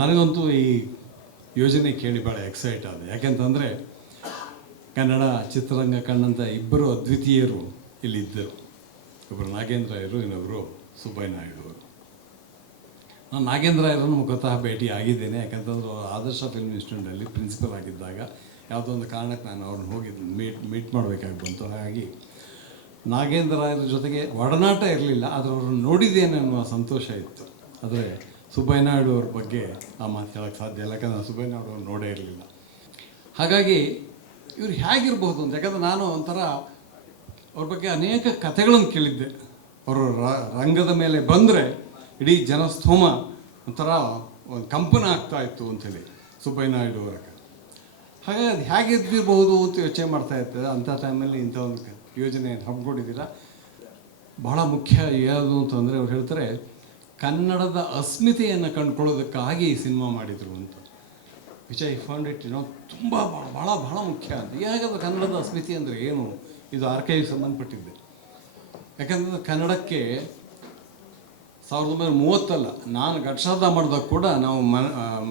ನನಗಂತೂ ಈ ಯೋಜನೆ ಕೇಳಿ ಭಾಳ ಎಕ್ಸೈಟ್ ಆದ. ಯಾಕೆಂತಂದರೆ ಕನ್ನಡ ಚಿತ್ರರಂಗ ಕಂಡಂಥ ಇಬ್ಬರು ಅದ್ವಿತೀಯರು ಇಲ್ಲಿದ್ದರು. ಒಬ್ಬರು ನಾಗೇಂದ್ರ ರಾಯರು, ಇನ್ನೊಬ್ಬರು ಸುಬ್ಬಯ್ಯ ನಾಯ್ಡು ಅವರು. ನಾನು ನಾಗೇಂದ್ರ ರಾಯರನ್ನು ಮುಖತಃ ಭೇಟಿ ಆಗಿದ್ದೇನೆ. ಯಾಕಂತಂದ್ರೆ ಅವರು ಆದರ್ಶ ಫಿಲ್ಮ್ ಇನ್ಸ್ಟಿಟ್ಯೂಟ್ನಲ್ಲಿ ಪ್ರಿನ್ಸಿಪಲ್ ಆಗಿದ್ದಾಗ ಯಾವುದೋ ಒಂದು ಕಾರಣಕ್ಕೆ ನಾನು ಅವ್ರನ್ನ ಹೋಗಿದ್ದು ಮೀಟ್ ಮಾಡಬೇಕಾಗಿ ಬಂತು. ಹಾಗಾಗಿ ನಾಗೇಂದ್ರ ರಾಯರ ಜೊತೆಗೆ ಒಡನಾಟ ಇರಲಿಲ್ಲ, ಆದರೆ ಅವ್ರನ್ನ ನೋಡಿದ್ದೇನೆ ಅನ್ನುವ ಸಂತೋಷ ಇತ್ತು. ಆದರೆ ಸುಬ್ಬಯ್ಯ ನಾಯ್ಡು ಅವ್ರ ಬಗ್ಗೆ ಆ ಮಾತು ಹೇಳೋಕ್ಕೆ ಸಾಧ್ಯ ಇಲ್ಲ, ಯಾಕಂದರೆ ಸುಬ್ಬಯ್ಯ ನಾಯ್ಡು ಅವ್ರು ನೋಡೇ ಇರಲಿಲ್ಲ. ಹಾಗಾಗಿ ಇವ್ರು ಹೇಗಿರ್ಬೋದು ಅಂತ, ಯಾಕಂದರೆ ನಾನು ಒಂಥರ ಅವ್ರ ಬಗ್ಗೆ ಅನೇಕ ಕಥೆಗಳನ್ನು ಕೇಳಿದ್ದೆ. ಅವರು ರಂಗದ ಮೇಲೆ ಬಂದರೆ ಇಡೀ ಜನಸ್ತೋಮ ಒಂಥರ ಒಂದು ಕಂಪನ ಆಗ್ತಾಯಿತ್ತು ಅಂಥೇಳಿ ಸುಬ್ಬಯ್ಯ ನಾಯ್ಡು ಅವರ. ಹಾಗಾಗಿ ಅದು ಹೇಗಿದ್ದಿರಬಹುದು ಅಂತ ಯೋಚನೆ ಮಾಡ್ತಾ ಇರ್ತದೆ. ಅಂಥ ಟೈಮಲ್ಲಿ ಇಂಥ ಒಂದು ಯೋಜನೆ ಹಮ್ಮಿಕೊಂಡಿದ್ದೀರ. ಬಹಳ ಮುಖ್ಯ ಯಾವುದು ಅಂತಂದರೆ ಅವ್ರು ಹೇಳ್ತಾರೆ, ಕನ್ನಡದ ಅಸ್ಮಿತೆಯನ್ನು ಕಂಡುಕೊಳ್ಳೋದಕ್ಕಾಗಿ ಈ ಸಿನಿಮಾ ಮಾಡಿದರು ಅಂತ. ವಿಚ್ ಐ ಫೌಂಡ್ ಇಟ್ ತುಂಬ ಭಾಳ ಮುಖ್ಯ ಅಂತ. ಯಾಕಂದರೆ ಕನ್ನಡದ ಅಸ್ಮಿತೆ ಅಂದರೆ ಏನು, ಇದು ಆರ್ಕೈವ್ ಸಂಬಂಧಪಟ್ಟಿದ್ದೆ. ಯಾಕಂದರೆ ಕನ್ನಡಕ್ಕೆ 1930 ನಾನು ಘಟಸಾದ ಮಾಡಿದಾಗ ಕೂಡ ನಾವು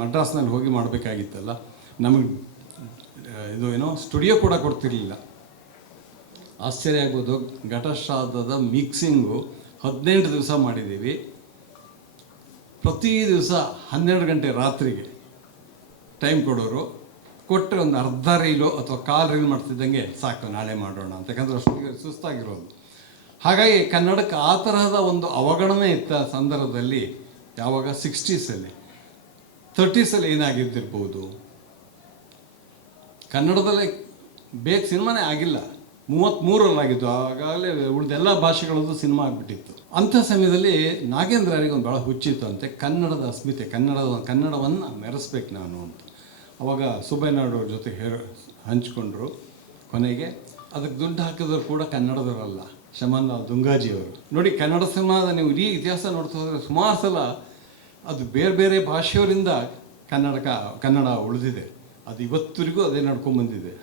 ಮಡ್ರಾಸ್ನಲ್ಲಿ ಹೋಗಿ ಮಾಡಬೇಕಾಗಿತ್ತಲ್ಲ, ನಮಗೆ ಇದು ಏನೋ ಸ್ಟುಡಿಯೋ ಕೂಡ ಕೊಡ್ತಿರ್ಲಿಲ್ಲ. ಆಶ್ಚರ್ಯ ಆಗ್ಬೋದು, ಘಟಶ್ರಾದ್ದದ ಮಿಕ್ಸಿಂಗು 18 ದಿವಸ ಮಾಡಿದ್ದೀವಿ. ಪ್ರತಿ ದಿವಸ 12 ಗಂಟೆ ರಾತ್ರಿಗೆ ಟೈಮ್ ಕೊಡೋರು. ಕೊಟ್ಟರೆ ಒಂದು ಅರ್ಧ ರೈಲು ಅಥವಾ ಕಾಲು ರೈಲು ಮಾಡ್ತಿದ್ದಂಗೆ ಸಾಕು ನಾಳೆ ಮಾಡೋಣ ಅಂತ, ಯಾಕಂದರೆ ಅಷ್ಟು ಸುಸ್ತಾಗಿರೋದು. ಹಾಗಾಗಿ ಕನ್ನಡಕ್ಕೆ ಆ ತರಹದ ಒಂದು ಅವಗಣನೆ ಇದ್ದ ಸಂದರ್ಭದಲ್ಲಿ, ಯಾವಾಗ 60ಸಲ್ಲಿ 30ಸಲ್ಲಿ ಏನಾಗಿದ್ದಿರ್ಬೋದು, ಕನ್ನಡದಲ್ಲೇ ಸಿನಿಮಾನೇ ಆಗಿಲ್ಲ, 33ರಲ್ಲಾಗಿತ್ತು. ಆಗಾಗಲೇ ಉಳಿದೆಲ್ಲ ಭಾಷೆಗಳದ್ದು ಸಿನಿಮಾ ಆಗಿಬಿಟ್ಟಿತ್ತು. ಅಂಥ ಸಮಯದಲ್ಲಿ ನಾಗೇಂದ್ರರಿಗೆ ಒಂದು ಭಾಳ ಹುಚ್ಚಿತ್ತು ಅಂತೆ, ಕನ್ನಡದ ಅಸ್ಮಿತೆ, ಕನ್ನಡವನ್ನು ಮೆರೆಸ್ಬೇಕು ನಾನು ಅಂತ. ಅವಾಗ ಸುಬ್ಬಯ್ಯ ನಾಯ್ಡು ಅವ್ರ ಜೊತೆ ಹಂಚ್ಕೊಂಡ್ರು. ಕೊನೆಗೆ ಅದಕ್ಕೆ ದುಡ್ಡು ಹಾಕಿದ್ರು ಕೂಡ ಕನ್ನಡದವರಲ್ಲ, ಶಮನ್ಲಾಲ್ ದುಂಗಾಜಿಯವರು. ನೋಡಿ, ಕನ್ನಡ ಸಿನಿಮಾದ ನೀವು ಇಡೀ ಇತಿಹಾಸ ನೋಡ್ತಾ ಹೋದರೆ ಸುಮಾರು ಸಲ ಅದು ಬೇರೆ ಬೇರೆ ಭಾಷೆಯವರಿಂದ ಕನ್ನಡ ಉಳಿದಿದೆ. ಅದು ಇವತ್ತರಿಗೂ ಅದೇ ನಡ್ಕೊಂಡ್ಬಂದಿದೆ.